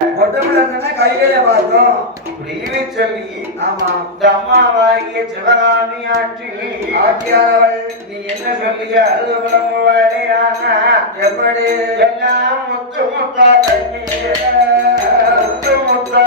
கையிலே பார்த்தோம் அப்படின்னு சொல்லி ஆமா இந்த அம்மாவாகிய சிவகாமி ஆட்சியாளவள் நீ என்ன சொல்லிய எப்படி எல்லாம் முத்து முத்தா கண்ணீர் முத்து முத்தா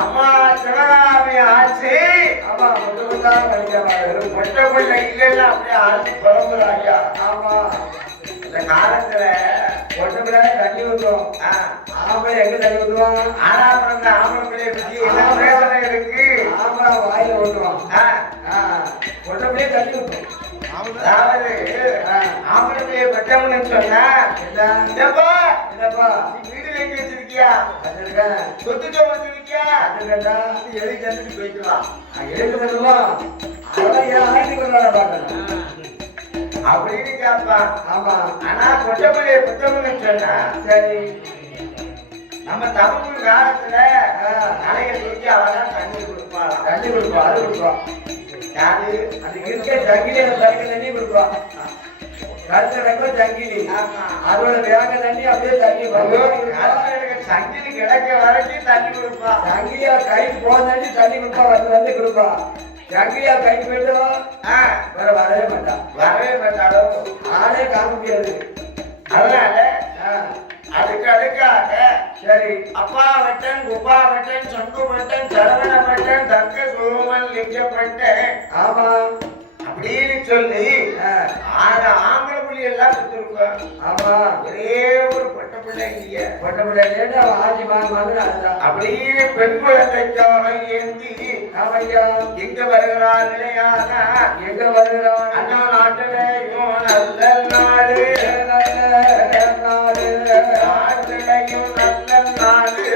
அம்மா சிவகாமி ஆட்சி ஆமா மொட்டப்பிள்ளை இல்லைன்னா அப்படியே ஆட்சி பரம்புறாங்க ஆமா இந்த காலத்துல மொட்டப்பிள்ளை தண்ணி ஊற்றுவோம் ஆம்பளை எங்க தண்ணி ஊற்றுவோம் ஆறாம் ஆம்பளை பிள்ளைய பத்தி என்ன பேசணும் இருக்கு ஆம்பளை வாயில ஓட்டுவோம் மொட்டப்பிள்ளைய தண்ணி ஊற்றுவோம் அதாவது ஆம்பளை பிள்ளைய பெற்றவன்னு சொன்னா என்னப்பா வீடு எங்க வச்சிருக்கியா சொத்து வச்சிருக்கியா எழுதி தந்துட்டு போய்க்கலாம் அப்படின்னு கேட்பான் ஆமா ஆனா கொட்டப்பள்ளிய புத்தகம்னு சொன்னா சரி நம்ம தமிழ் காலத்துல தலையை தூக்கி அவதான் தண்ணி கொடுப்பாள் தண்ணி கொடுப்பா அது கொடுப்பான் யாரு அது இருக்க தங்கிலி தண்ணி கொடுப்பான் கருத்து சங்கிலி அதோட வேக தண்ணி அப்படியே தண்ணி சங்கிலி கிடக்க வரைக்கும் தண்ணி கொடுப்பா சங்கிலியா கை போன தண்ணி கொடுப்பா வந்து கொடுப்பா சங்கிலியா கை போயிட்டு வரவே மாட்டாலும் ஆளே காண முடியாது அதனால அதுக்கு அடுக்காக சரி அப்பா வட்டன் குப்பா வட்டன் சங்கு வட்டன் சரவண வட்டன் தர்க்க சோமல் லிங்கப்பட்டேன் ஆமா அப்படின்னு சொல்லி ஆம்பளை புள்ளி எல்லாம் கொடுத்துருக்கோம் ஆமா ஒரே ஒரு பொட்ட பிள்ளை இல்லையே பொட்ட பிள்ளை ஆட்சி மாதிரி அப்படின்னு பெண் குழந்தைக்காக ஏந்தி அவையா எங்க வருகிறார்களே எங்க வருகிறார் அண்ணா நாட்டிலையும் நல்ல நாடு நாட்டிலையும் நல்ல நாடு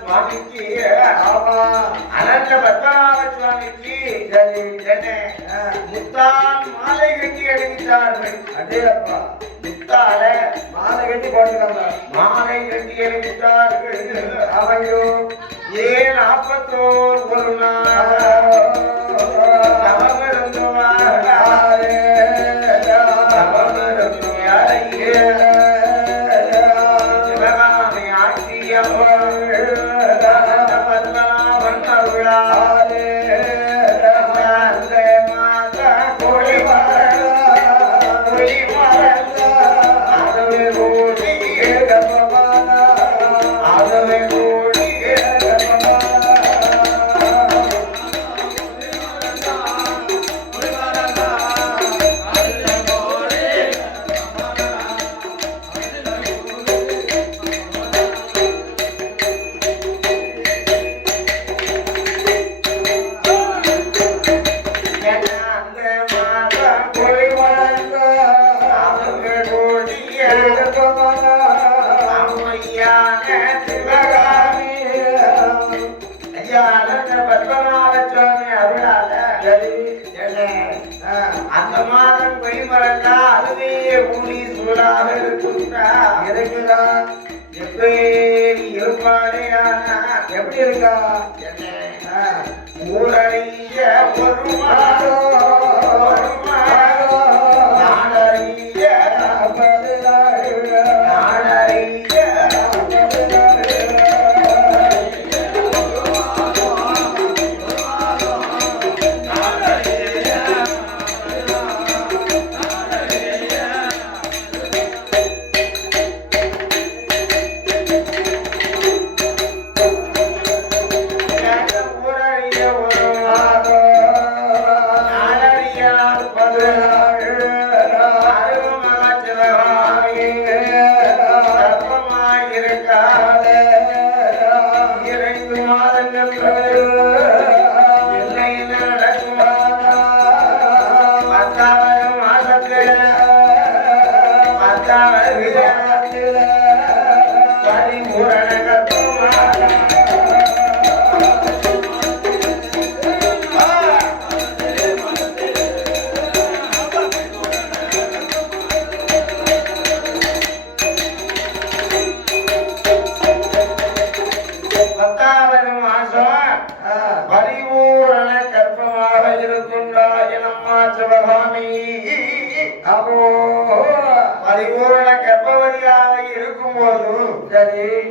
சுவாமிக்கு அனந்த பத்மநாப சுவாமிக்கு முத்தான் மாலை கட்டி எழுதிட்டார்கள் அடேப்பா முத்தால மாலை கட்டி போட்டுருக்காங்க மாலை கட்டி எழுதிட்டார்கள் அவையோ ஏன் 41 ஒரு நாள் எப்படி இருக்கா ஊரறிய ஒரு மாதோ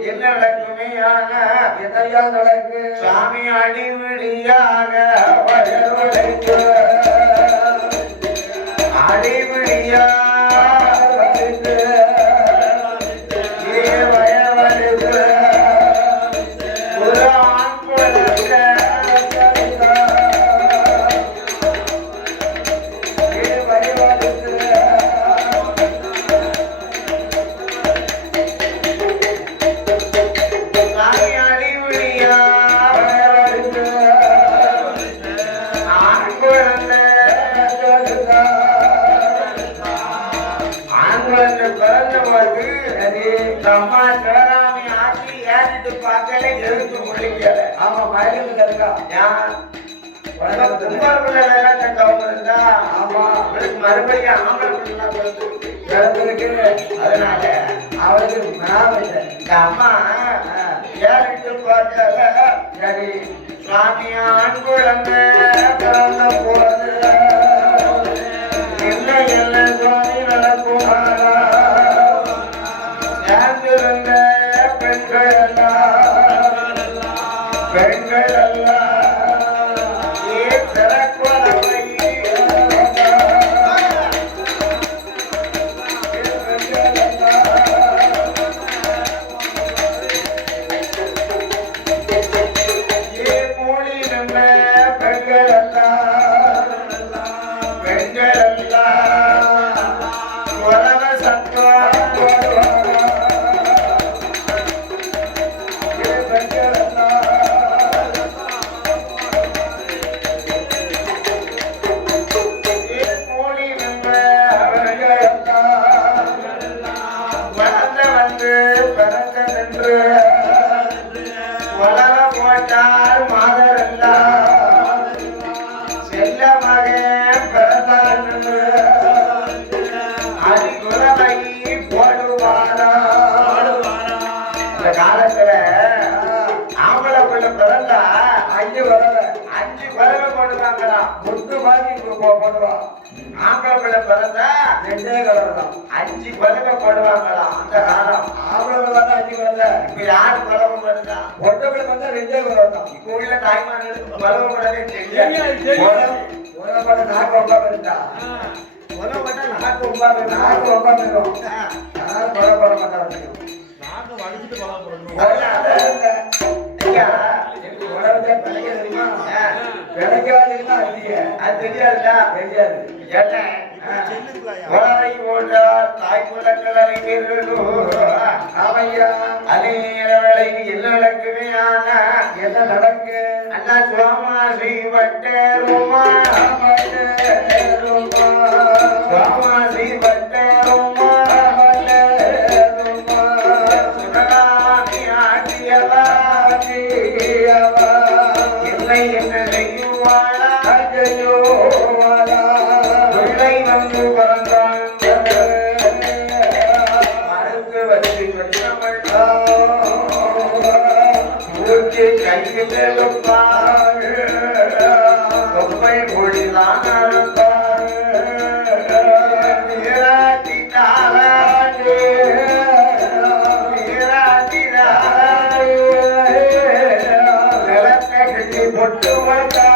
என்ன நடக்குமே எதையா நடக்கு சாமி அடிவிடியாக அடிவிடியா மறுபடியும் அதனால அவருக்கு அம்மா ஏறிட்டு பார்த்தல சரி சுவாமியான் குழந்தை பிறந்த போது இல்லை இல்லை சுவாமி நடக்கும் சேர்ந்திருந்த பெண்கள் எல்லாம் பெண்கள் எல்லாம் அஞ்சு பலக படுவாங்களாம் அந்த காலம் ஆம்பளை அஞ்சு வரல இப்ப யாரு பலகம் படுதா ஒட்டப்படி வந்தா ரெண்டே வரலாம் இப்ப உள்ள தாய்மார்களுக்கு பலகம் படவே தெரியாது உலகப்பட நாக்கு ஒப்பா இருந்தா உலகப்பட்ட நாக்கு ஒப்பா நாக்கு ஒப்பா இருக்கும் யாரும் பலகம் பட மாட்டாங்க நாக்கு வடிச்சிட்டு பலகம் போடணும் உலகத்தை பிழைக்க தெரியுமா பிழைக்காதுன்னா அது தெரியாதுல்ல தெரியாது ஏட்டேன் வளரை போன்றார் தாய்க்குலங்கள் அறிஞர்களோ அவையா அலைகளை என்ன நடக்குமே ஆனா என்ன நடக்கு அண்ணா சுவாமாசி வட்டருமா சுவாமாசி வட்டருமா சுடகாமி ஆட்டியவா இல்லை என்ன செய்யுவாளா அஜயோ வந்து பிறந்தான் மறுத்து வச்சு கையில் கொப்பை மொழிதான் நீராட்டி தாராட்டு நீராட்டி நிலத்தை கட்டி பொட்டு வந்தா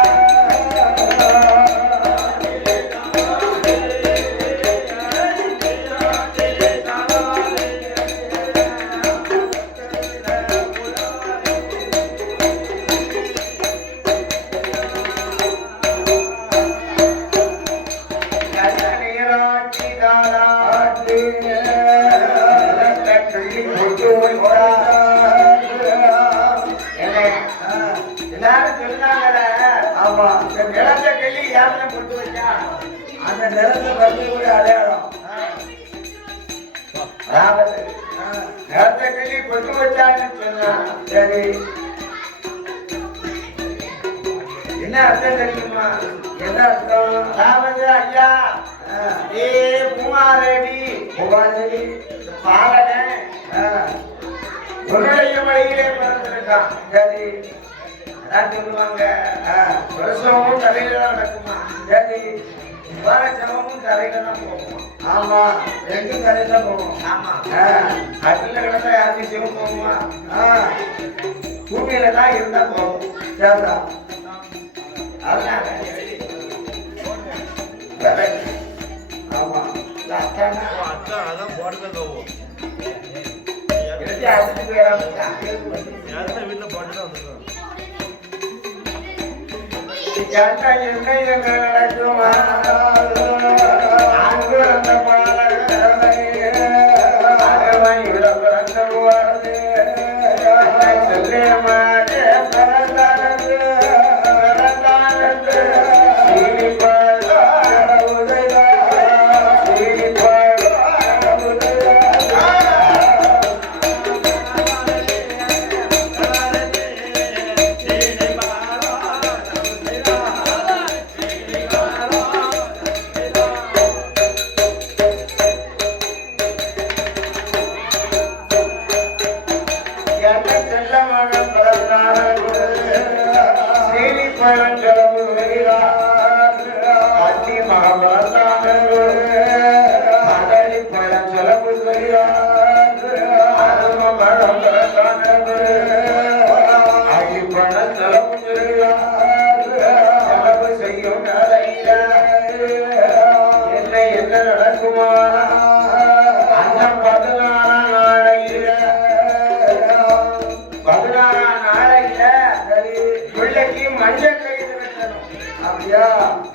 அந்த நிலத்தை பற்றி அடையாளம் நிலத்தை கல்வி கொண்டு வச்சான்னு சொன்னா சரி என்ன அர்த்தம் தெரியுமா என்ன அர்த்தம் அதாவது ஐயா ஏ பூமாதேவி பூமாதேவி பாலகன் உன்னுடைய வழியிலே பிறந்திருக்கான் சரி அதான் சொல்லுவாங்க பிரசவமும் தலையில தான் நடக்குமா சரி விவாகச்சவமும் தலையில தான் போகுமா ஆமா ரெண்டும் தலையில போகும் ஆமா கட்டில கிடந்தா யாருக்கும் சிவம் போகுமா பூமியில தான் இருந்தா போகும் சரிதா அதனால ஆமா அதான் போடுறது போகும் வீட்டுல போட்டுதான் வந்துருக்கோம் நடக்குமா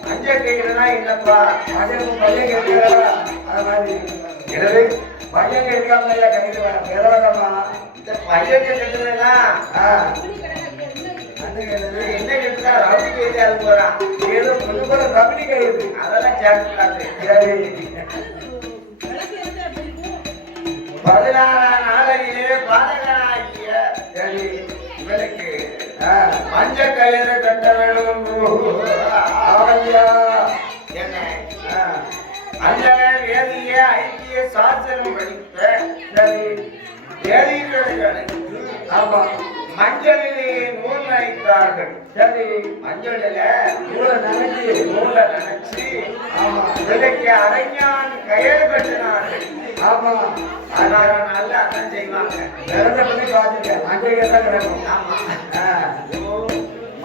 மஞ்சள் கையிலனா இல்லப்பா மஞ்சள் பையன் கேட்கிறா அது மாதிரி எனவே பையன் கேட்காம இல்ல கையில எதவதமா இந்த பையன் கேட்கிறதுனா என்ன கேட்டா ரவுடி கையில அது போறான் ஏதோ கொஞ்சம் கூட ரவுடி கைது அதெல்லாம் சேர்த்துட்டாங்க சரி 16 நாளையிலே பாதகனாகிய சரி இவனுக்கு மஞ்சள் கயிறு கட்ட வேண்டும் என்ன அந்த வேதிய ஐக்கிய சாஸ்திரம் படித்த சரி வேதிகளை ஆமா மஞ்சளிலே நூல் நினைத்தார்கள் சரி மஞ்சளில நூலை நினைச்சு ஆமா விலைக்கு அறிஞான் கயிறு கட்டினார்கள் ஆமா அதனால நல்லா அதான் செய்வாங்க நிறத்தை பத்தி பார்த்துட்டேன் மஞ்சள் தான் கிடக்கும் ஆமா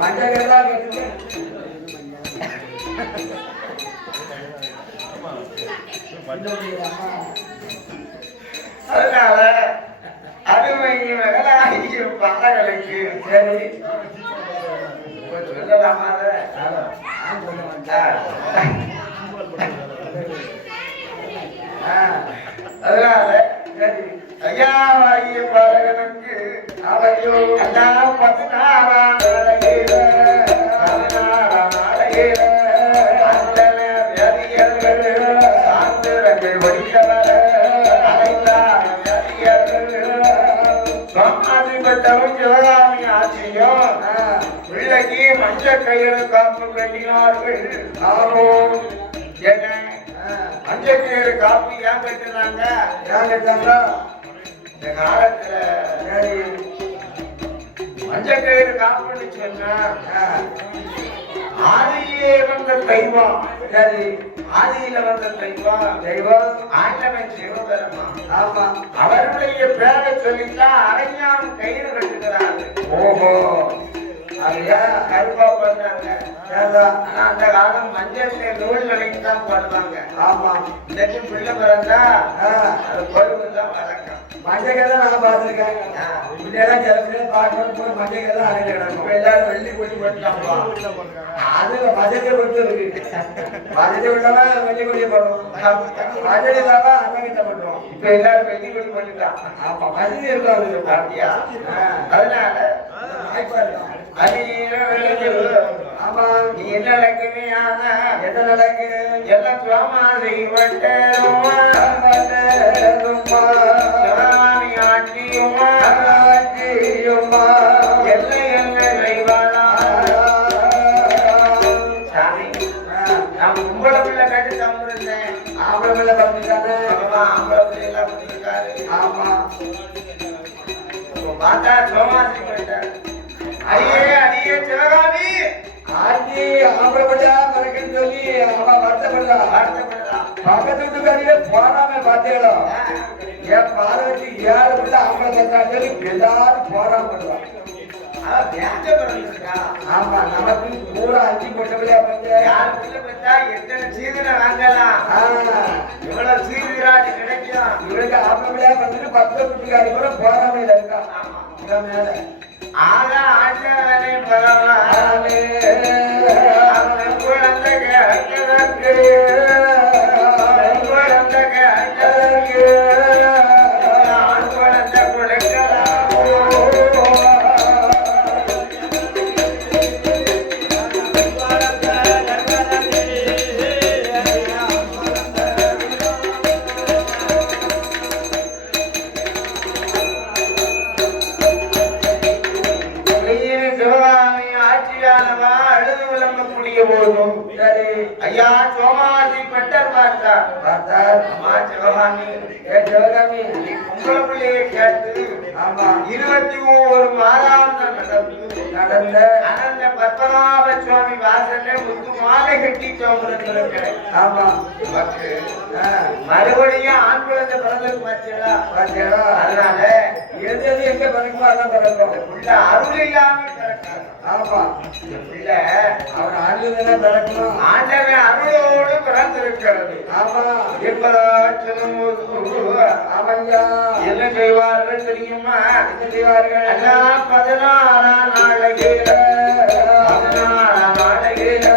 மஞ்சள் தான் கட்டு அதனால அருமை மகளாகிய பாலகளுக்கு சரி சொல்லலாமா அதனால சரி ஐயாவாகிய பாலகனுக்கு அவையோ எல்லாம் 16 நாளையில சிவகாமி ஆட்சியும் பிள்ளைக்கு மஞ்சள் கயிறு காப்பு கட்டினார்கள் ஆகும் என்ன மஞ்சள் கயிறு காப்பு ஏன் கட்டுறாங்க ஏன் கட்டாங்க இந்த காலத்துல மஞ்சள் கயிறு காப்புன்னு சொன்னா ஆதியிலே வந்த தெய்வம். சரி, ஆதியில வந்த தெய்வம் ஆண்டவன் சிவபெருமா. ஆமா, அவருடைய பேரை சொல்லித்தான் அரண்யான் கயிறு கட்டுகிறாரு. ஓஹோ, அதையா கருப்பா பண்ணாங்க. ஆனா அந்த காலம் மஞ்சள் நூல் நிலைக்கு தான் போடுவாங்க. ஆமா, இன்னைக்கு பிள்ளை பிறந்தா அது பொருள் தான் வழக்கம். மஞ்சள் கதை நான் பார்த்துருக்கேன். இப்படியெல்லாம் ஜலத்துல பார்க்கணும் போய் மஞ்சள் கதை அறையில் கிடக்கும். எல்லாரும் வெள்ளி கொடி போட்டுட்டாங்க. அது வசதி பொறுத்து இருக்கு. வசதி உள்ளவன் வெள்ளி கொடியை போடுவோம், வசதி இல்லாம அண்ணகிட்ட பண்ணுவோம். இப்ப எல்லாரும் வெள்ளி கொடி போட்டுட்டான். ஆமா, வசதி இருக்கும். அப்படியா? அதனால ஆமா, நீ என்ன நடக்குமே என்ன நடக்கு எல்லாம் சுவாமி வட்டருமா ஆட்டியுமா ஆட்டியுமா எல்லை என்ன செய்வாளா சாமி. நான் உங்களை பிள்ளை கட்டு தம்பிருந்தேன். ஆம்பளை பிள்ளை பண்ணிருக்காரு. ஆம்பளை பிள்ளை எல்லாம் பண்ணிருக்காரு. ஆமா, பார்த்தா சோமாசி போயிட்டாரு. அடியே அடியே சிவகாமி ஆண்டி ஆம்பளை பிள்ளை மறக்கன்னு சொல்லி அவன் வருத்தப்படுறா. பக்கத்து வீட்டுக்காரியே போறாம பார்த்தேடோ என் பார்வதி 7 பிள்ளை ஆம்பளை பத்தாண்டு எல்லாரும் போறாம பண்ணுவாங்க. ஆமா, நமக்கு பூரா 5 பொட்டை பிள்ளையா பத்த 6 பிள்ளை பத்தா எத்தனை சீதனை வாங்கலாம். இவ்வளவு சீதிராட்டி கிடைக்கும். இவருக்கு ஆம்பளை பிள்ளையா பத்துட்டு 10 வீட்டுக்காரி கூட போறாமையில இருக்கா. மேல ஆக ஆண்டவனை பரவானே அவன் குழந்தை கேட்டதற்கு குழந்தை கேட்டதற்கு ஆண் குழந்தை கொடுக்கலாமோ. போதும் ஐயா சோமாசி பட்டர் பார்த்தார். அம்மா சிவகாமி, சிவகாமி உங்களை பிள்ளையை கேட்டு 21 மாதாந்தம் நடந்த அனந்த பத்மநாப சுவாமி வாசல்ல முத்து மாலை கட்டி சோமரத்தில். ஆமா, மறுபடியும் ஆண் குழந்தை பிறந்தது பார்த்தீங்களா? அதனால எது எது எங்க பிறக்குமோ அதான் பிறக்கும். உள்ள அருள் இல்லாம பிறக்காது. ஆமா, இல்ல அவர் ஆண்டவன் பிறக்கணும். ஆண்டவன் அருளோடு பிறந்திருக்கிறது. ஆமா, என்பதாச்சலும் ஆமையா என்ன செய்வார்கள் தெரியுமா? என்ன செய்வார்கள்? எல்லாம் 16ஆம் நாளையில 16ஆம் நாளையில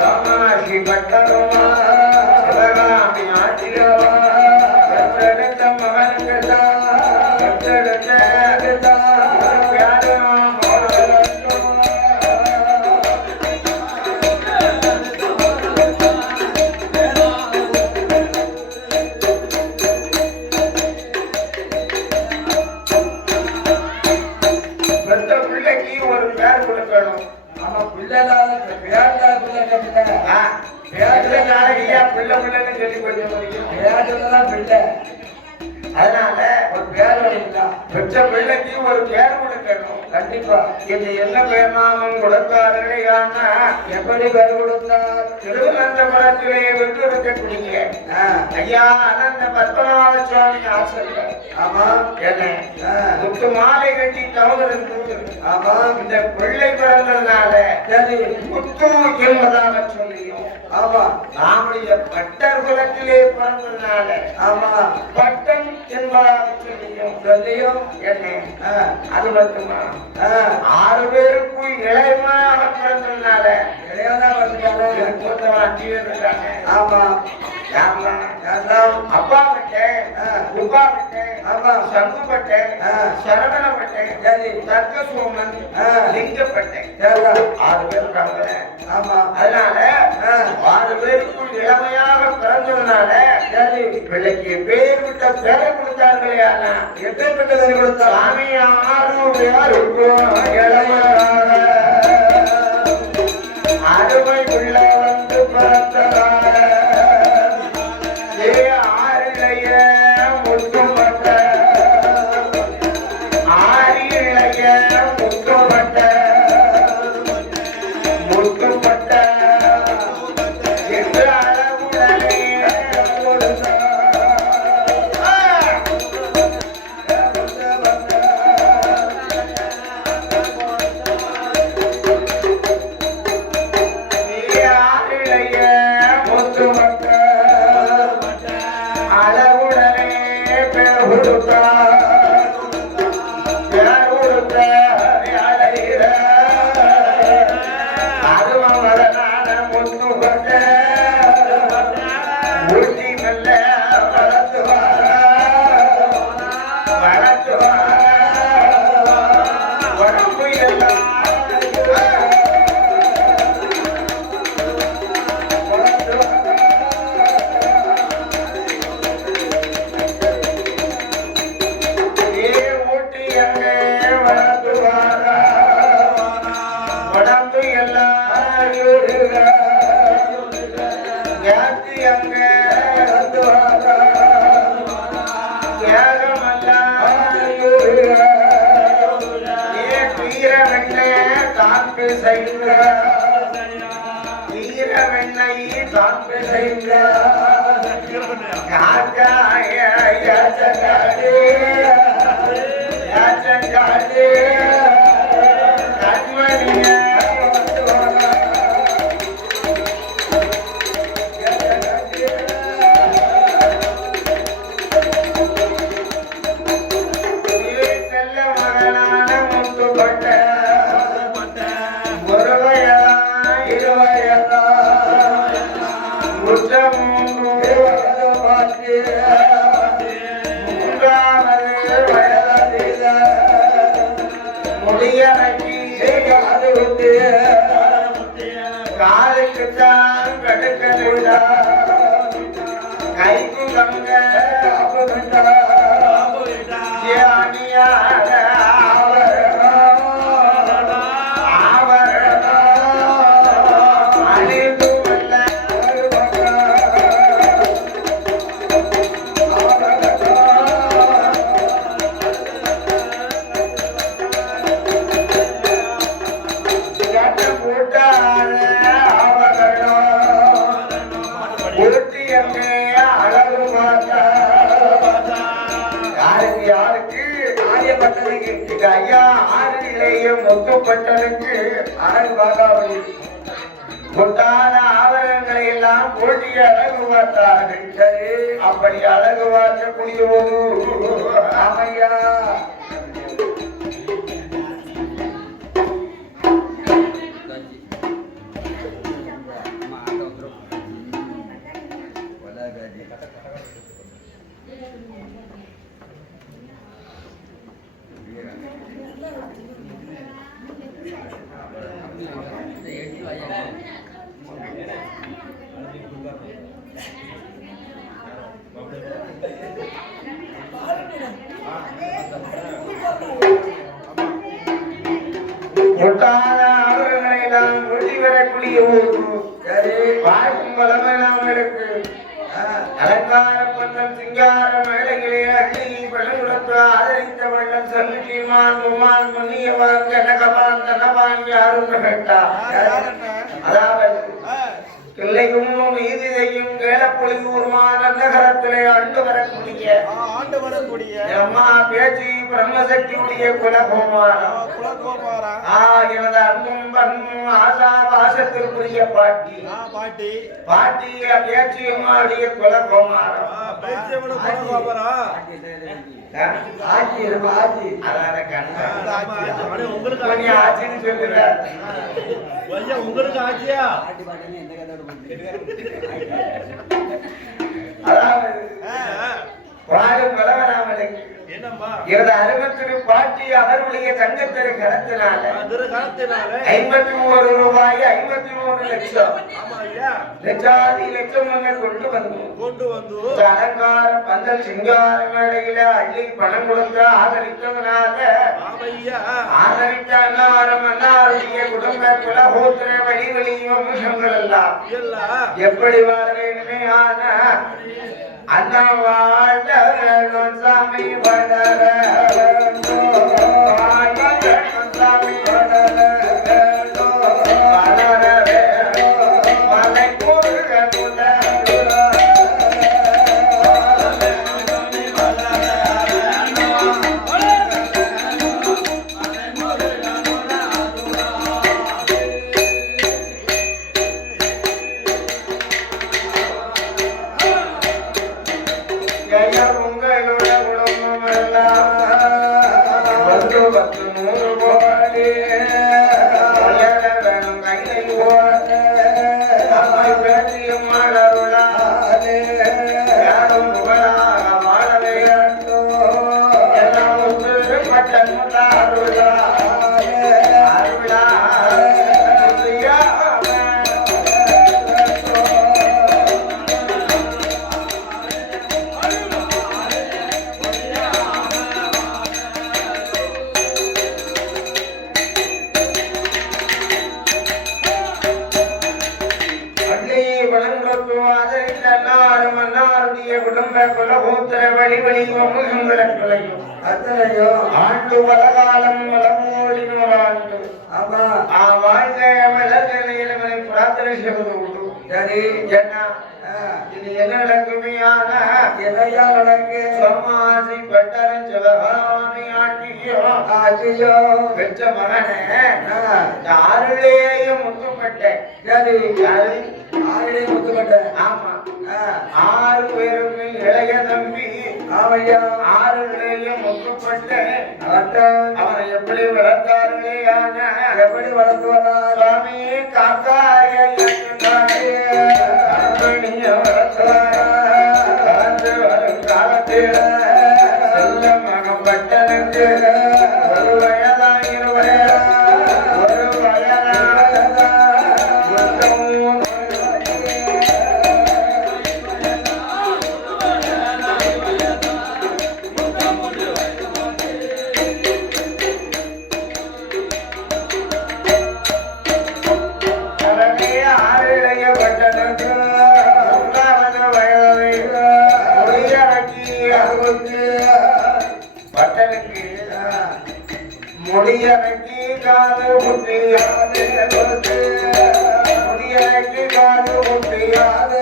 சோமாசி பட்டருமா சிவகாமி ஆட்சியவா கற்றெடுத்த மகன்களா கற்றெடுத்த அதனால ஒரு பேர் பெற்ற பிள்ளைக்கு ஒரு பேர் கொடுக்கணும். கண்டிப்பா இந்த என்ன பேர்நாமம் கொடுத்தார்களே ஆனா எப்படி பேர் கொடுத்தார்? திருவனந்தபுரத்திலே வென்று இருக்கக்கூடிய ஐயா அனந்த பத்மநாப சுவாமி ஆசிரியர். ஆமா, என்ன முத்து மாலை கட்டி தவறு. ஆமா, இந்த பிள்ளை பிறந்ததுனால முத்து என்பதாக சொல்லியும். ஆமா, நம்முடைய பட்டர் குலத்திலே பிறந்ததுனால ஆமா பட்டம் என்பதாக சொல்லியும் என்ன அது மட்டுமா 6 பேருக்கும் இளையமாக பிறந்ததுனால இளையவனா பிறந்தாங்க. 5 பேர் இருக்காங்க. ஆமா, அப்பா பட்டை உப்பா பட்டை சங்கு பட்டை சரவண பட்டை தர்க்க சோமன் லிங்கப்பட்டை 6 பேர் இருக்காங்க. ஆமா, அதனால 6 பேருக்கும் இளமையாக பிறந்ததுனால பிள்ளைக்கு பேர் விட்ட பேரை கொடுத்தார்களே. ஆனா எப்பேற்பட்ட பேரை கொடுத்தார்? சாமி 6 பேருக்கும் இளமையாக அருமை உள்ள வந்து பிறந்ததால ஆறிளைய முத்துப்பட்ட 6 இளைய முத்து காலுக்குத்தான் கடுக்கலுடா கைக்கு கங்க அணியாத ஐயா ஆறிலேயே முத்துப்பட்டனுக்கு அழகு பார்க்காமல் முட்டான ஆவரணங்களை எல்லாம் போட்டிய அழகு பார்த்தார்கள். சரி, அப்படி அழகு பார்க்கக்கூடிய போது அமையா முட்டான அவர்களை நாம் ஒட்டி வரக்கூடிய பார்க்கும் வளமைக்கு அலங்கார பந்தம் சிங்கார மேடைகளே அள்ளி பழங்குளத்து ஆதரித்த வண்ணம் சல்லிமான் முமான் முன்னியவான் கனகவான் தனவான் யாரும் கேட்டா அதாவது கிள்ளையும் நீதியையும் கேளப்பொழியூர்மான நகரத்திலே ஆண்டு வரக்கூடிய அம்மா பேச்சு பிரம்மசக்தியுடைய குலகுமாரம் எனது அன்பும் பண்பும் ஆசா வாசத்திற்குரிய பாட்டி பாட்டி பேச்சு அம்மாவுடைய குலகுமாரம் ஆட்சின்னு சொல்லுங்க உங்களுக்கு ஆட்சியா பாட்டி அவருடைய தங்கத்திரு கரத்தினால 51 ரூபாய் 51 லட்சம் லட்சாதி லட்சம் கொண்டு வந்து அலங்கார பந்தல் சிங்கார மேடையில அள்ளி பணம் கொடுத்து ஆதரித்ததுனால ஆதரித்த அன்னாரம் அன்னாருடைய குடும்ப குலகோத்திர வழி வழி வம்சங்கள் எல்லாம் எப்படி வாழ வேண்டுமே ஆனா அண்ணா வாழ்ந்த சாமி வளர சாமி வளர உங்களோட குடும்பம் எல்லாம் குலகோத்திர வழி வழியும் விளக்குலையும் அத்தனையோ ஆண்டு வளகாலம் வளமோடி நூறாண்டு ஆமா வாழ்க வளர்களை பிரார்த்தனை செய்வது உண்டு. சரி என்ன இது என்ன நடக்குமையான எதையா நடக்கு சமாசி பட்டரன் சிவகாமி ஆட்டியோ பெற்ற மகனே ஆறுலேயும் முத்துப்பட்ட சரி யாரு ஆளுடைய முத்துக்கட்ட ஆமா 6 பேருக்கு இளைய தம்பி ஆமையா ஆறுலேயும் முத்துப்பட்ட அவனை எப்படி வளர்த்தார்களே எப்படி வளர்த்துவதா சுவாமி காக்காய வரும் காலத்தில் செல்ல மகம் பட்டனுக்கு ஒரு வயதா 20 ஒரு வயதா முடியறக்கி காது முட்டியாது முடியறக்கி காது முட்டியாது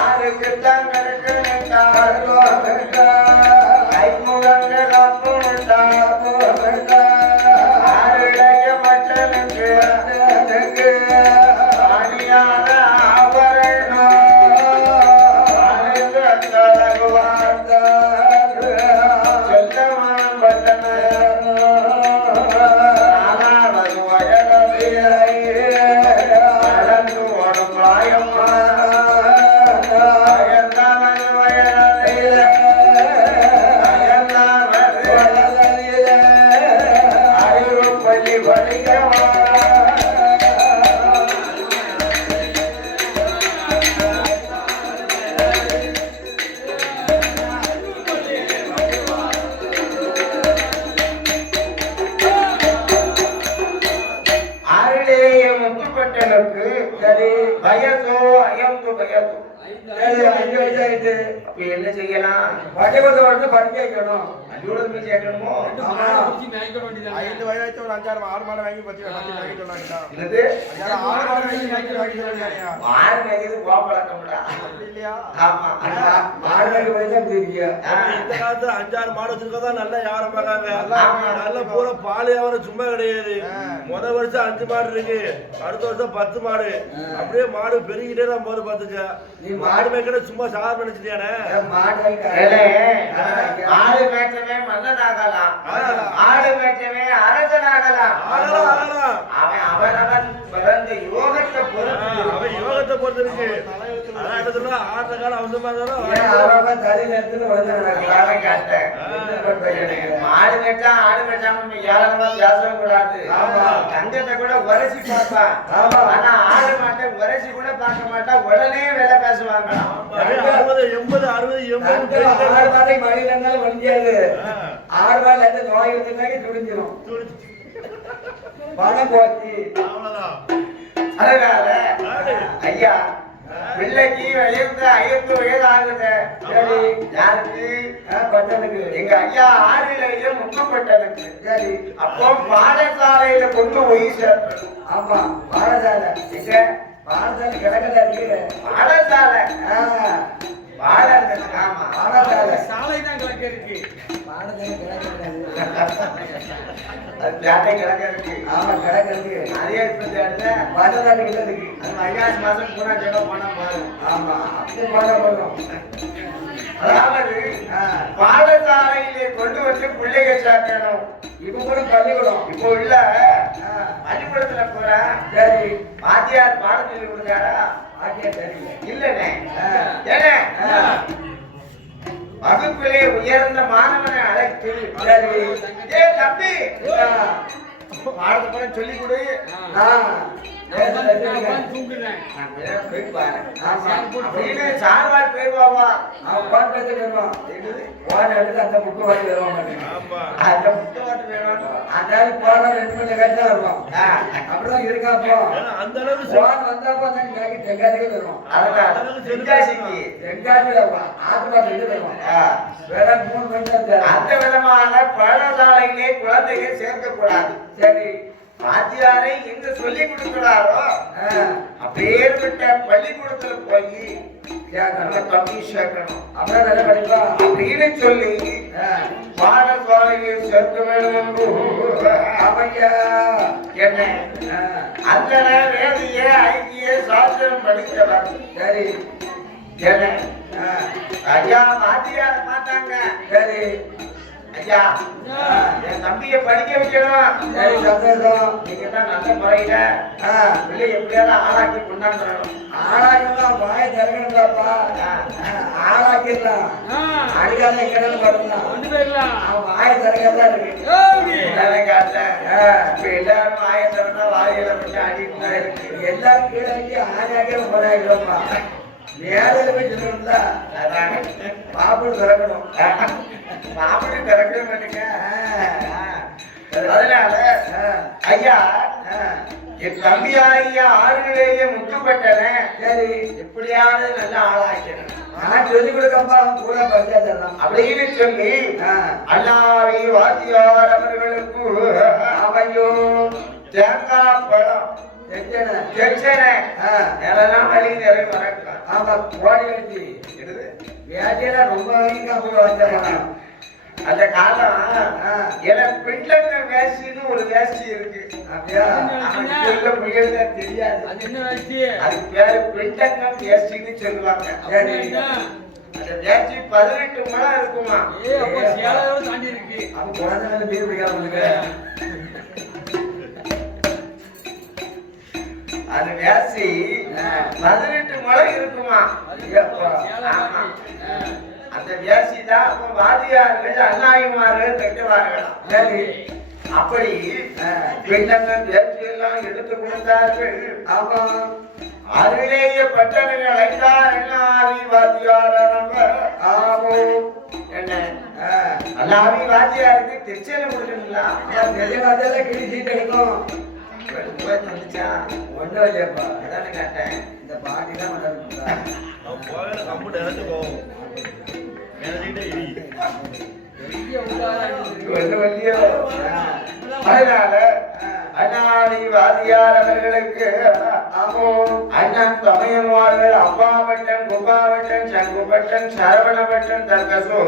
ஆறுக்குத்தான் ஐமுகங்கள் ஆறுடைய மட்டனுக்கு அணியாத ஆபரணம் என்ன செய்யலாம் படிக்க வைக்கணும் அஞ்சு சேர்க்கணுமோ 5 வயதாச்சு ஒரு 5 6 மாடு வாங்கி பத்தி சொன்னாங்க என்னது 6 மாடு வாங்கி சொன்னாங்க மாடு மேய்க்கிறது கோபழக்கம்டா இல்லையா ஆமா மாடு வயதான் தெரியும் இந்த காலத்துல 5 6 மாடு வச்சிருக்கதா நல்ல வியாபாரம் பார்க்காங்க நல்ல பூரா பால் வியாபாரம் சும்மா கிடையாது முதல் வருஷம் 5 மாடு இருக்கு அடுத்த வருஷம் 10 மாடு அப்படியே மாடு பெருகிட்டே தான் போது பாத்துக்க நீ மாடு மேய்க்கிற சும்மா சாதாரண நினைச்சிட்டியானே ஆடு மேய்ச்சவே மன்னன் ஆகலாம் ஆடு மேய்ச்சவே அரசன் ஆகலாம் அவன் அவனவன் பிறந்த யோகத்தை பொறுத்து அவன் யோகத்தை பொறுத்து இருக்கு அதான் என்ன சொல்றா ஆட்ட காலம் அவசரமா மாடு மேய்ச்சா ஆடு மேய்ச்சாம ஏழனமா பேசவும் கூடாது தங்கத்தை கூட உரைச்சி பார்ப்பான் ஆனா ஆடு மாட்டை உரைச்சி கூட பார்க்க மாட்டா உடனே வேலை பேசுவாங்க 60 80 60 80 ஆடு மாட்டை மடியில இருந்தாலும் வலிக்காது ஆடு மாடு எந்த நோய் இருந்தாலும் துடிஞ்சிடும் பணம் போச்சு அதனால ஐயா பிள்ளைக்கு வயது 5 வயது ஆகுது யாருக்கு பட்டனுக்கு எங்க ஐயா ஆறிலேயே முக்கப்பட்டனுக்கு சரி அப்போ பாடசாலையில கொண்டு போய் சேர்க்கணும் ஆமா பாடசாலை எங்க பாடசாலை கிடக்கதா இருக்கு பாடசாலை ஆமா பாடசாலை சாலை தான் கிடக்க இருக்கு பாடசாலை கிடக்கிறது அது பேட்டை கிடக்க இருக்கு ஆமா கிடக்கிறது அதே இப்ப தேடுல பாடசாலை கிட்ட இருக்கு அது வைகாசி மாசம் பூரா ஜெக போனா பாரு ஆமா அப்படி பண்ணணும் அதாவது பாடசாலையிலே கொண்டு வந்து பிள்ளைங்க சேர்க்கணும் இப்ப கூட பள்ளிக்கூடம் இப்போ இல்ல பள்ளிக்கூடத்துல போற சரி வாத்தியார் பாடம் சொல்லி கொடுத்தாரா ஆக்கியா தெரியல இல்லனே ஏனே வகுப்பிலே உயர்ந்த மாணவனை அழைத்து ஏ தம்பி பாடத்தை கூட சொல்லி கொடு தூங்குறேன். நான் வேற போய் பாரு. ஆமா. அப்படின்னு சார்வாள் போயிருவாவா? அவன் போன் பேச வருவான். என்னது? போன் எடுத்து அந்த புக்கு வாங்கி வருவான் பாருங்க. ஆமா. அந்த புத்தகத்தை வேணும். அதாவது போன 2 மணி நேரம் தான் வருவான். ஆ, அப்படிதான் இருக்கா அப்போ. ஏன்னா அந்த அளவுக்கு போன் வந்தப்போ தான் கேட்க தெங்காதிக்கு வருவான். அதுதான் தென்காசிக்கு. தெங்காதி வருவான். ஆத்துப்பாட்டு வருவான். ஆ, வேற 3 மணி தான் தேவை. அந்த விதமான பாடசாலையிலே குழந்தைகள் சேர்க்கக்கூடாது. சரி. வாத்தியாரை எங்க சொல்லி கொடுக்கிறாரோ அப்பேற்பட்ட பள்ளிக்கூடத்துல போய் நம்ம தம்பி சேர்க்கணும் அப்படியே நல்லா படிப்பான். அப்படின்னு சொல்லி பாடசாலையில் சேர்க்க வேண்டும் என்று ஆமையா. என்ன அந்த வேதிய ஐக்கிய சாஸ்திரம் படித்தவர். சரி. என்ன ஐயா வாத்தியாரை பார்த்தாங்க. சரி. ஐயா என் தம்பியை படிக்க வைக்கணும். சரி, சந்தோஷம். நீங்க தான் நல்ல முறையில பிள்ளை எப்படியாவது ஆளாக்கி கொண்டாந்துடணும். ஆளாக்கலாம், வாய திறக்கணும்டாப்பா. ஆளாக்கிடலாம். அடிக்காத கிடந்து வரலாம். அவன் வாய திறக்கதான் இருக்கு. எல்லாரும் காட்டேன். இப்ப எல்லாரும் ஆயத்தம்னா வாயில மட்டும் அடிட்டு தான் இருக்கு. எல்லாரும் கீழே வச்சு ஆளாக்கே போராடிடுவோம்ப்பா. நேரில் போய் சொல்லணும்ல. பாப்பு திறக்கணும். அப்படி திறக்க மாட்டேங்க. அதனால ஐயா என் தம்பியாகிய ஆறுகளேயே முற்றுப்பட்டவன். சரி. எப்படியாவது நல்ல ஆளாக்கிறேன். நான் சொல்லிக் கொடுக்கப்பா, அவன் கூட பஞ்சாயத்தெல்லாம். அப்படின்னு சொல்லி அண்ணாவை வாத்தியார் அவர்களுக்கு அவையோ தேங்காய் பழம் தெச்சனை எல்லாம் வழி நிறைய வரக்கலாம். ஆமா, கோடி வச்சு வேட்டையெல்லாம் ரொம்ப வரைக்கும் அப்படி வந்துடுறான். அந்த காலம் எனக்கு பிள்ளங்க வேஷ்டின்னு ஒரு வேஷ்டி இருக்கு. அப்படியா? உள்ள பிள்ளைகள் தெரியாது. அதுக்கு பேரு பிள்ளங்கம் வேஷ்டின்னு சொல்லுவாங்க. சரி. அந்த வேஷ்டி 18 முழம் இருக்குமா? அவன் குழந்தை பீர் பிடிக்காம அது வேஷ்டி 18 முழம் இருக்குமா? ஆமா. அந்த வேஷ்டி தான் வாதியார்கள் அண்ணாயிமார்கள் கட்டுவார்களாம். சரி. அப்படி பின்னங்கள் வேஷ்டி எல்லாம் எடுத்து கொடுத்தார்கள். ஆமா. அருளேய பட்டணங்கள் அழைத்தார் அண்ணாவி வாத்தியார். ஆமோ. என்ன அண்ணாவி வாத்தியாருக்கு தெச்சனை கொடுக்கணுங்களா? தெரியவாதெல்லாம் கிளி சீட் எடுக்கும். வந்துச்சா? ஒன்றும் இல்லையாப்பா. அதானே கேட்டேன். இந்த பாட்டி தான் பண்ணா அவன் போகிற கம்ப்யூட்டர் இறந்து போகும். இறந்துக்கிட்டே இரு. அதனால அண்ணாவி வாதியார் அவர்களுக்கு அண்ணன் தமையன்மார்கள் அப்பாவட்டன் குப்பாவட்டன் சங்குபட்டன் சரவணபட்டன் தர்கசோ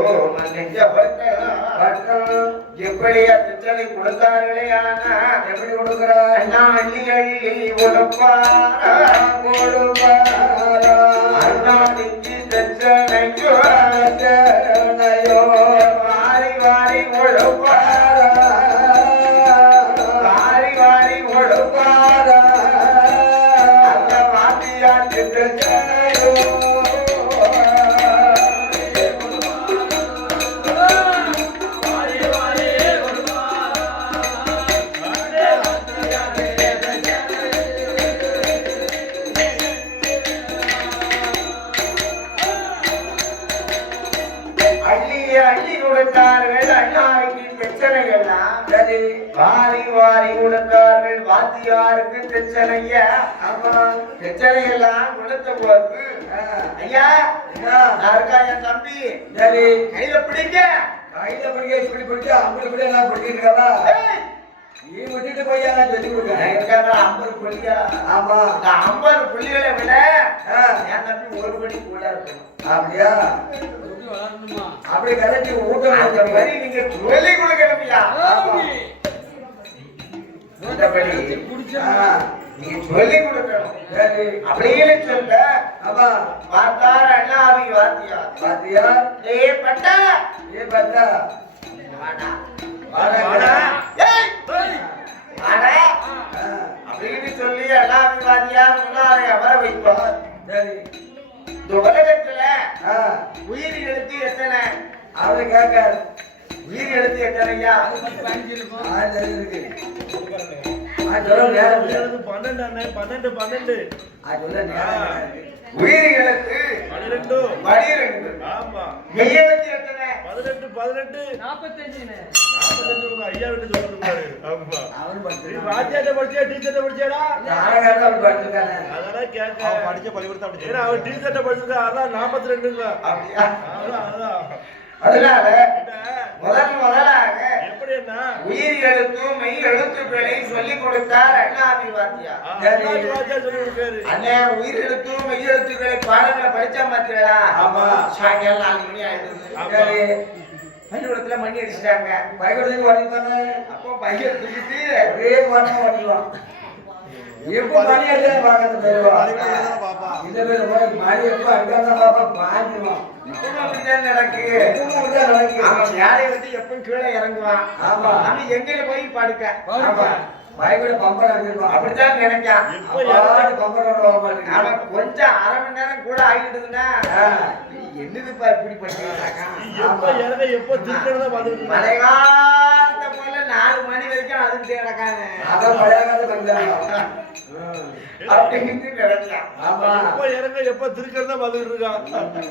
எப்படி அச்சனை கொடுத்தார்களே. ஆனா எப்படி கொடுக்குறார்? அண்ணா அள்ளி அள்ளி கொடுப்பாரா அண்ணாடிக்கு தச்சனையோ வாரி வாரி கொடுப்பாரா வாரி வாரி கொடுப்பாரா அந்த வாத்தியாருக்கு தச்சனையோ அள்ளி கொடுத்தார்கள் அண்ணாவுக்கு பிரச்சனைகள்லாம். சரி. வாரி வாரி கொடுத்தார்கள் வாத்தியாருக்கு பிரச்சனைய. பிரச்சனை எல்லாம் கொடுத்த போது ஐயா நான் இருக்கா என் தம்பி. சரி. கையில பிடிக்க கையில பிடிக்க இப்படி பிடிச்சா அப்படி இப்படி எல்லாம் பிடிச்சிட்டு இருக்காதா? நீ விட்டுட்டு போய் நான் சொல்லி கொடுக்குறேன். 50 புள்ளியா? ஆமா. இந்த 50 புள்ளிகளை விட என் தம்பி ஒரு படி கூட இருக்கணும். அப்படியா? அப்படி கரைச்சி ஊட்டம் அந்த மாதிரி நீங்க சொல்லி கொடுக்கணும்யா. இந்தபடி நீங்க சொல்லி கொடுக்கணும். சரி. அப்படின்னு சொல்ல ஆமா. பார்த்தார் அண்ணாவி வாத்தியார். பாத்தியா? ஏ பட்டா ஏ பட்டா வாடா வாடா. வாடா ஏய் வாடா அப்படின்னு சொல்லி அண்ணாவி வாத்தியார் முன்னாலே அமர வைப்பார். சரி. இந்த உலகத்துல உயிர் எழுத்து எத்தனை? அவரு கேட்காரு. உயிர் எழுத்து எத்தனையா? இருக்கு. சொல்ல நேரம் இல்லை. 12 அண்ணே 12 சொல்ல நேரம் இல்லை. உயிர்களுக்கு 12 12 ஆமா மெய்யெழுத்து எத்தனை 18 45 உங்க ஐயா விட்டு சொல்றது பாரு ஆமா அவன் நீ படிச்சிருக்கான். வாத்தியாட்ட படிச்சியா டீச்சர்ட்ட படிச்சியாடா நாடகம் அப்படி படிச்சிருக்கானே. அதெல்லாம் கேட்க படிச்ச பள்ளிக்கூடத்தை அப்படி ஏன்னா அவன் டீச்சர்ட்ட படிச்சிருக்கா அதான் 42ங்க அப்படியா? அதான் அதனால என்ன முதலாக எப்படி என்ன உயிர் எழுத்தும் மெய் எழுத்துக்களை சொல்லிக் கொடுத்தார் அண்ணாதி வாத்தியார். வாத்தியார் சொல்லி கொடுக்காரு அண்ணே உயிர் எழுத்தும் மெய் எழுத்துக்களை பாடங்களை படிச்சா மாத்திரா? ஆமா. சாயங்காலம் 4 மணி ஆயிடுது. சரி. பள்ளிக்கூடத்துல மணி அடிச்சிட்டாங்க. பைக்கோட்டுக்கு ஓடிப்பானே. அப்போ பையன் தூக்கிட்டு ஒரே மாட்டம் ஓடிடுவான். எப்போ மணி அடிச்சா பார்க்கறது போயிடுவான். இந்த பேர் போய் மணி எப்போ அடிக்காத பாப்பா பாஞ்சிடுவான். இப்பவும் அப்படிதான் நடக்கு. எப்பவும் அப்படிதான் நடக்குது. அவன் யாரை வந்து எப்பவும் கீழே இறங்குவான். ஆமா. நம்ம எங்க போய் படுக்க. ஆமா. பைக்கோட பம்பர் அடிச்சிருவான். அப்படித்தான் நினைக்கான். எப்போ அப்பாடி பம்பரோட வர மாட்டேங்குது. அவன் கொஞ்சம் அரை மணி நேரம் கூட ஆகிடுதுன்னா என்னதுப்பா இப்படி பண்ணிருக்காங்க. எப்போ இறங்க எப்போ திருக்கணும் தான் பார்த்துட்டு மழைகாலத்தை போல 4 மணி வரைக்கும் அதுக்கிட்டே நடக்காங்க. அதான் பழைய காலத்து பஞ்சாங்கம். அப்படின்னு நினைச்சான். ஆமா. எப்போ இறங்க எப்போ திருக்கணும் தான் பார்த்துட்டு இருக்கான்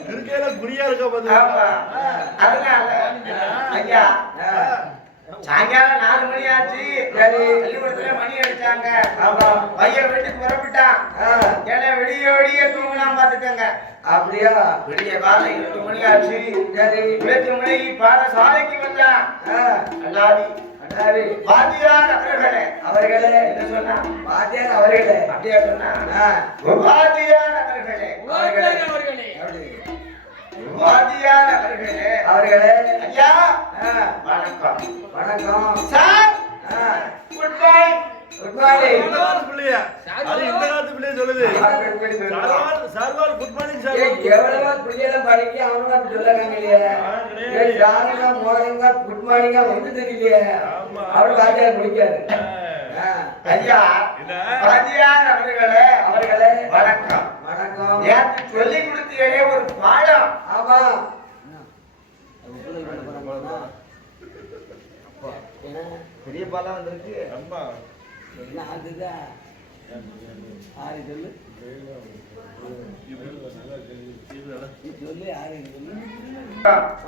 திருக்கையில குறியா இருக்கா ஆமா. பார்த்து அதனால ஐயா ஆ. சாயங்காலம் 4 மணி ஆச்சு. சரி. பள்ளிக்கூடத்துல மணி அடிச்சாங்க. ஆமா. பையன் வீட்டுக்கு புறப்பட்டான். ஆ. ஏன்னா விடிய விடிய தூங்கலாம் பாத்துக்கங்க. அப்படியா? விடிய காலை 8 மணி ஆச்சு. சரி. 8 மணிக்கு பாடசாலைக்கு வந்தான். ஆ. அண்ணாதி அண்ணாவி. வாத்தியார் அவர்களே. அவர்களே. என்ன சொன்னா? வாத்தியார் அவர்களே. அப்படியே சொன்னா? ஆ. வாத்தியார் அவர்களே. அவர்களே. அப்படி. வாத்தியார் அவர்களே. அவர்களே. ஐயா ஆ. வணக்கம். வணக்கம். சார் ஆ. Good morning. Good morning. இந்த காலத்து பிள்ளையா அது இந்த காலத்து பிள்ளைய சொல்லுது சார்வால் குட் மார்னிங் சார் எவ்வளவோ பிள்ளைகளை படிக்க அவனும் அப்படி சொல்லுறாங்க இல்லையா? யாருங்க மோதங்க குட் மார்னிங்கா வந்து தெரியலையே. ஆமா. அவரு வாத்தியார் பிடிக்காது. ஐயா என்ன வாத்தியார் அவர்களே. அவர்களே. வணக்கம். வணக்கம். நேற்று சொல்லி கொடுத்தீங்களே ஒரு பாடம். ஆமா. பெரிய பாலம் வந்திருக்கு. அம்மா என்ன ஆகுதா? ஆறு சொல்லு. சொல்லு ஆறு சொல்லு.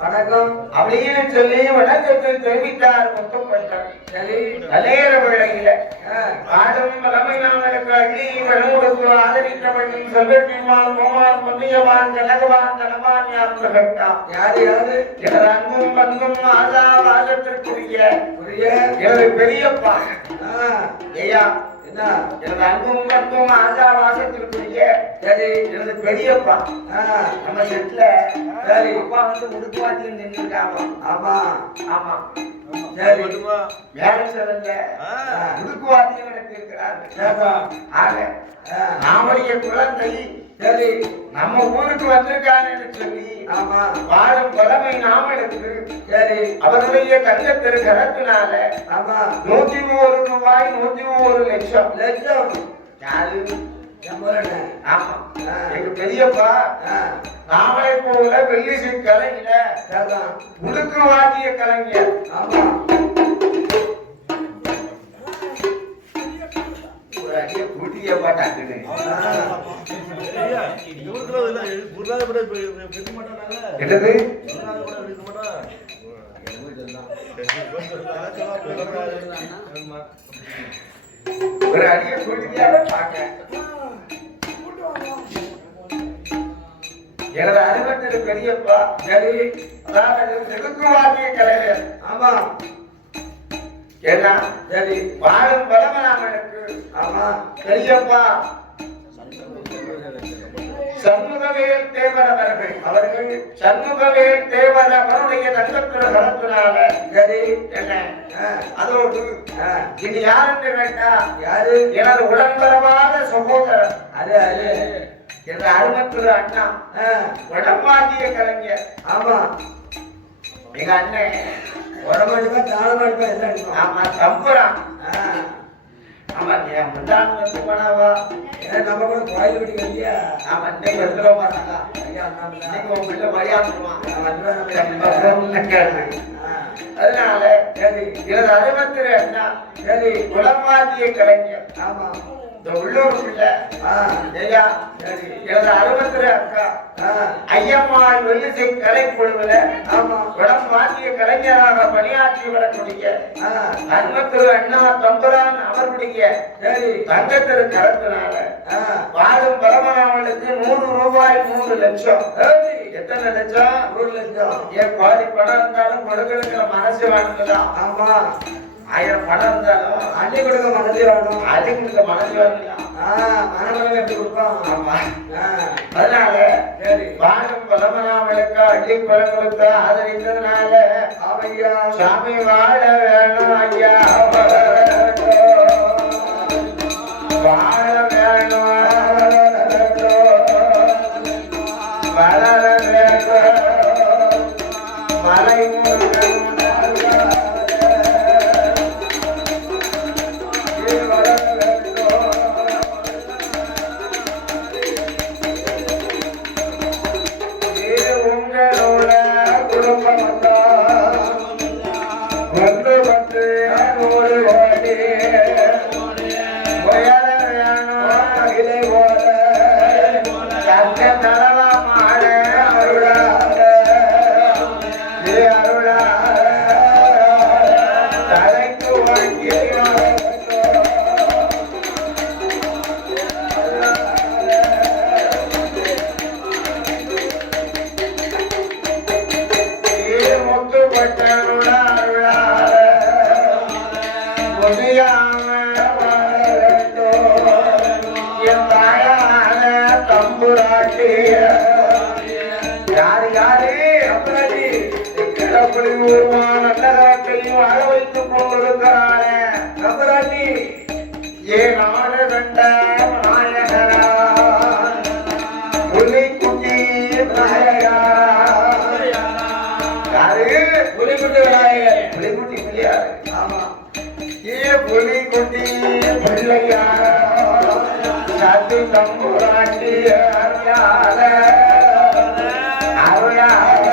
வணக்கம். அப்படின்னு சொல்லி வணக்கத்தை தெரிவித்தார் முத்தப்பட்டார். சரி. நலேர விளையில ஆ. பாடும் பலமை நாமளுக்கு அள்ளி வனமுடுக்கு ஆதரித்தவன் செல்வத்தின்மான் மோமான் மந்தியவான் கனகவான் கனவான் யார் கேட்டான். யாரு யாரு? எனது அன்பும் பண்பும் ஆதா வாசத்திற்குரிய புரிய. எனது பெரியப்பா. ஆ. ஐயா என்ன? எனது அன்பும் பண்பும் ஆதா வாசத்திற்குரிய சரி. எனது பெரியப்பா. ஆ. நம்ம செட்ல சரி. அப்பா வந்து உடுக்குவாத்தியில் நின்றுட்டாங்க. ஆமா. ஆமா. சரி. மட்டுமா வேலை செல்ல உடுக்குவாத்தியம் நடத்திருக்கிறார்கள். கேட்டா. ஆக ஆ. நம்முடைய குழந்தை சரி. நம்ம ஊருக்கு வந்திருக்கான்னு சொல்லி ஆமா. வாழும் பலமை நாமளுக்கு சரி. அவருடைய தங்கத்திரு கரத்தினால ஆமா. 101 ரூபாய் 101 லட்சம். லட்சம். யாரு? எம்பரண்ணே. ஆமா. ஆ. எங்க பெரியப்பா ஆ. நாமளை போல வெள்ளிசை கலைஞர கேட்டா. உடுக்கு வாத்திய கலைஞர். ஆமா. ஒரு அடிய கூட்டிய பாட்டாக்குது. ஐயா இவருக்குறது இல்ல குருநாத கூட பேச மாட்டானாங்க என்னது? குருநாத கூட பேச மாட்டான் ஆமா ஒரு அடிய கூட்டிய பாக்க எனது அறிவத்திற்கு பெரியப்பா. சரி. அதாவது செடுக்கு வாத்திய கலைஞர். ஆமா. ஏன்னா சரி. வாழும் பலமனாமனுக்கு ஆமா. பெரியப்பா சண்முகவேல் தேவர் அவர்கள். அவர்கள். சண்முகவேல் தேவர் அவருடைய தங்கத்திர கரத்தினால சரி. என்ன ஆ. அதோடு ஆ. இது யாருன்னு கேட்டா யாரு? எனது உடன்பரவாத சகோதரர் அது அது. என்ற அருமத்திரு அண்ணா ஆ. வடமாட்டிய கலைஞர். ஆமா. எங்க அண்ணன் உடம்பு அடிப்பா தாளம் அடிப்பா எல்லாம் அடிப்பா. ஆமா தம்புரான். ஆ. ஆமா என் முந்தான வந்து போனாவா. ஏன் நம்ம கூட கோயில் பிடிக்க இல்லையா? ஆமா இன்னைக்கு வந்துட மாட்டாங்க. ஐயா அண்ணாமலை. இன்னைக்கு உன் பிள்ளை மரியாதைடுவான். நான் வந்துடுவேன் நம்ம. கேட்டு ஆ. அதனால சரி எனது அறிவத்திரு அண்ணா சரி குளமாட்டிய கலைஞர் ஆமா இந்த உள்ளூருக்குள்ள ஐயா சரி எனது அறிவத்திரு அக்கா ஐயம்மாள் வெள்ளிசை கலைக்குழுவில ஆமா குளம் மாற்றிய கலைஞராக பணியாற்றி வரக்கூடிய அன்பத்திரு அண்ணா தம்புரான் அவருடைய சரி தங்கத்திரு கரத்தினால வாழும் பரமராமனுக்கு 100 ரூபாய் 3 லட்சம் எத்தனை லட்சம் 1 லட்சம் ஏன் பாதி பணம் இருந்தாலும் கொடுக்கணுங்கிற மனசு வேணுங்களா ஆமா 1000 பணம் இருந்தாலும் அள்ளி கொடுக்க மனசு வேணும் அதுக்கு மனசு வேணுங்களா மனமளவு எப்படி கொடுப்போம் ஆமா அதனால சரி வாழும் பரமராமனுக்கு அள்ளி பணம் கொடுத்து ஆதரித்ததுனால ஆமையா சாமி வாழ வேணும் ஐயா வாழ வேணும் வளர வேண்டும் மலை உங்களோட குடும்பம் வந்து வந்து ஒரு ஓடி உயர வேணும் இலை போல கட்ட தரவாமாட அருளாக அருளாக தலைக்கு வாங்கி முத்துப்பட்டருள அருளாக முடியாம என் தாயான தம்புராட்டி யாரு யாரு அப்புறாட்டி கிடப்படி உருவான நல்லதாட்டையும் வாழ வைத்துக் கொண்டிருக்கிறானே அப்புறாட்டி ஏன் நாடு கண்ட நாயகரா புலிக்குட்டி நாயகா யாரு புலிக்குட்டி விநாயகர் புலிக்குட்டி பிள்ளையாரு ஆமா ஏ புலிக்குட்டி பிள்ளையாரா சத்து தம்புராட்டி அருளால அருளால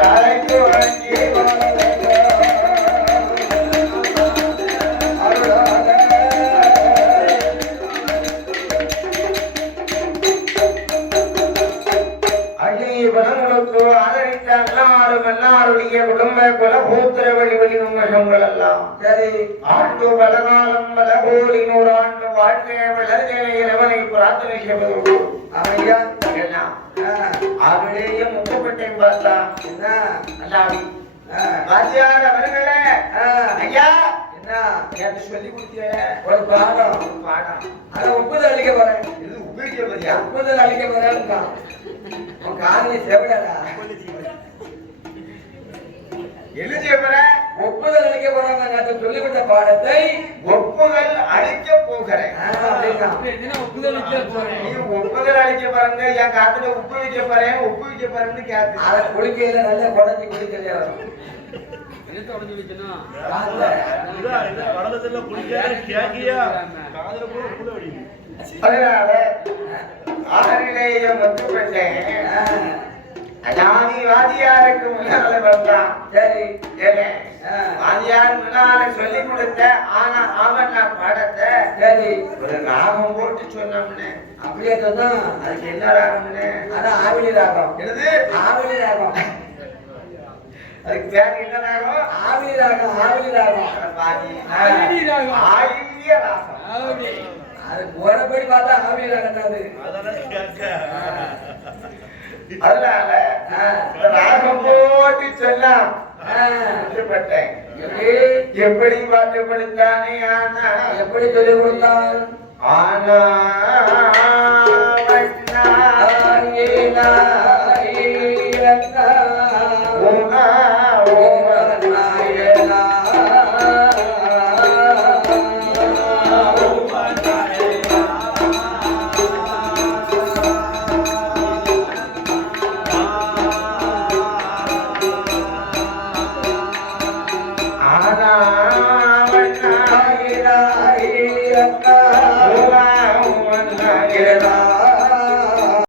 தலைக்கு வாங்கி அருளால அள்ளி பணங்களுக்கு ஆதரித்த எல்லாருடைய குடும்ப குலபூத்திர வழி வழிகள் எல்லாம் சரி ஆண்டு பலகாலம் பல கோடி 100 ஆண்டு வாழ்க்கை வளர்களை இறைவனை பிரார்த்தனை செய்வது ஆமையா எல்லாம் அவளையே முகப்பட்டையும் பார்த்தா என்ன அல்லாவி வாத்தியார் அவர்களே ஐயா என்ன எனக்கு சொல்லி கொடுத்திய ஒரு பாடம் பாடம் அத ஒப்புதல் அளிக்க போறேன் இது உபயோகிக்க போறியா ஒப்புதல் அளிக்க போறேன்னு உன் காதலி செவிடாதா எழுதிய பிற ஒப்புதல் அளிக்க போறாங்க நான் சொல்லிக் கொடுத்த பாடத்தை ஒப்புதல் அளிக்க போகிறேன் நீ ஒப்புதல் அளிக்க பாருங்க என் காத்துல உப்பு வைக்க போறேன் உப்பு வைக்க போறேன்னு கேட்டு அதை குளிக்கையில நல்லா குடஞ்சி குளிக்கலையா வரும் அதனால ஆறிலேயே முத்துப்பட்டேன் அதாதி வாதியாருக்கு முன்னால வந்தான் சரி வாதியார் முன்னால சொல்லி கொடுத்த ஆனா ஆவண்ணா பாடத்தை சரி ஒரு ராகம் போட்டு சொன்னோம்னு அப்படியே சொன்னா அதுக்கு என்ன ராகம்னு அதான் ஆவணி ராகம் என்னது ஆவணி ராகம் அதுக்கு பேர் என்ன ராகம் ஆவணி ராகம் ஆவணி ராகம் ஆயில்ய ராகம் அது போறபடி பார்த்தா ஆவணி ராகம் தான் அதனால ராகம் போட்டு சொல்லாம் எப்படி பாட்டு கொடுத்தானே ஆனா எப்படி சொல்லி கொடுத்தான் ஆனா